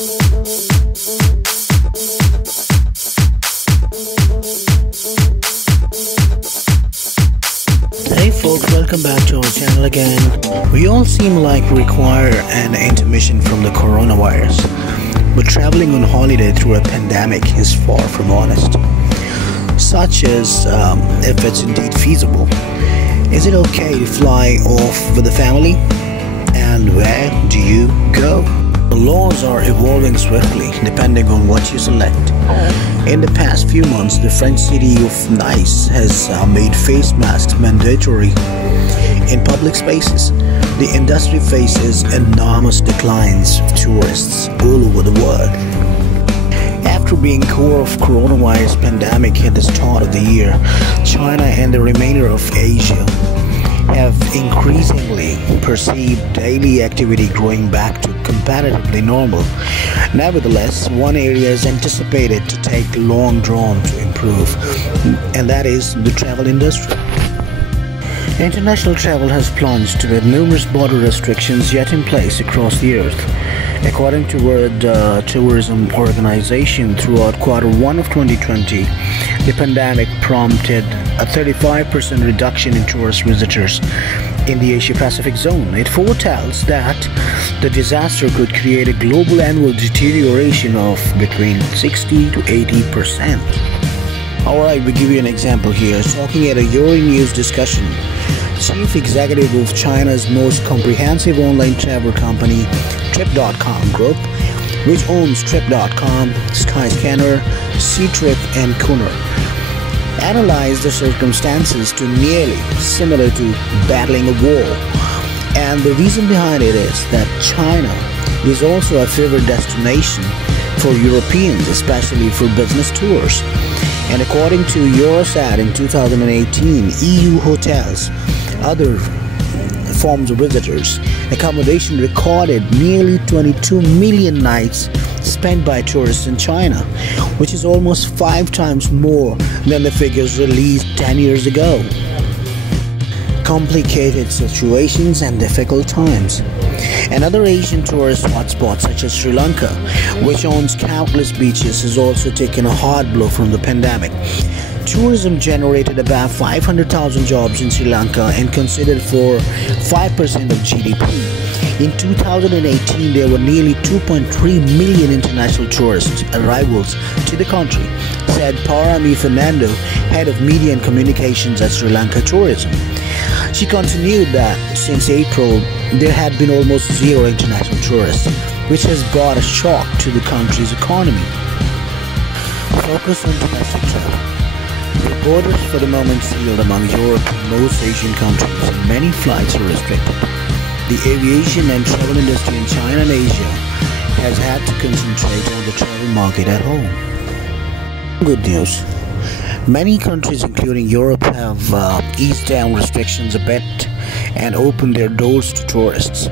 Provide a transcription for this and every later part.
Hey folks, welcome back to our channel again. We all seem like we require an intermission from the coronavirus, but traveling on holiday through a pandemic is far from honest. Such as if it's indeed feasible. Is it okay to fly off with the family? And where do you go? The laws are evolving swiftly depending on what you select. In the past few months, the French city of Nice has made face masks mandatory in public spaces. The industry faces enormous declines of tourists all over the world. After being core of coronavirus pandemic at the start of the year, China and the remainder of Asia have increasingly perceived daily activity growing back to comparatively normal. Nevertheless, one area is anticipated to take long drawn to improve, and that is the travel industry. International travel has plunged with numerous border restrictions yet in place across the earth. According to World Tourism Organization, throughout Q1 of 2020, the pandemic prompted a 35% reduction in tourist visitors in the Asia-Pacific zone. It foretells that the disaster could create a global annual deterioration of between 60 to 80%. Alright, we give you an example here. Talking at a Euronews discussion, Chief Executive of China's most comprehensive online travel company, Trip.com Group, which owns Trip.com, Skyscanner, Ctrip, and Cooner, analyzed the circumstances to nearly similar to battling a war. And the reason behind it is that China is also a favorite destination for Europeans, especially for business tours. And according to Eurostat in 2018, EU hotels, other forms of visitors, accommodation recorded nearly 22 million nights spent by tourists in China, which is almost 5 times more than the figures released 10 years ago. Complicated situations and difficult times. Another Asian tourist hotspot such as Sri Lanka, which owns countless beaches, has also taken a hard blow from the pandemic. Tourism generated about 500,000 jobs in Sri Lanka and considered for 5% of GDP. In 2018, there were nearly 2.3 million international tourist arrivals to the country, said Parami Fernando, head of media and communications at Sri Lanka Tourism. She continued that since April, there had been almost zero international tourists, which has brought a shock to the country's economy. Focus on domestic travel. The borders for the moment sealed among Europe and most Asian countries, and many flights are restricted. The aviation and travel industry in China and Asia has had to concentrate on the travel market at home. Good news. Many countries, including Europe, have eased down restrictions a bit and opened their doors to tourists.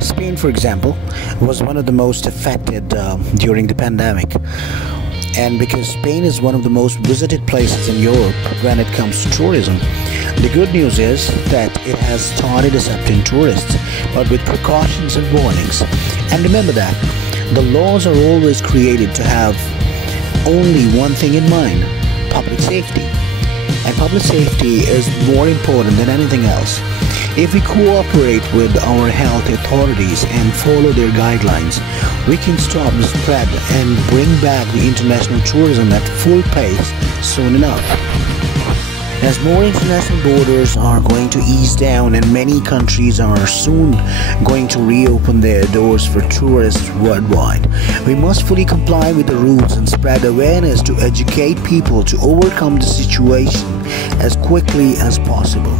Spain, for example, was one of the most affected during the pandemic. And because Spain is one of the most visited places in Europe when it comes to tourism, the good news is that it has started accepting tourists, but with precautions and warnings. And remember that the laws are always created to have only one thing in mind: public safety. And public safety is more important than anything else. If we cooperate with our health authorities and follow their guidelines, we can stop the spread and bring back the international tourism at full pace soon enough. As more international borders are going to ease down and many countries are soon going to reopen their doors for tourists worldwide, we must fully comply with the rules and spread awareness to educate people to overcome the situation as quickly as possible.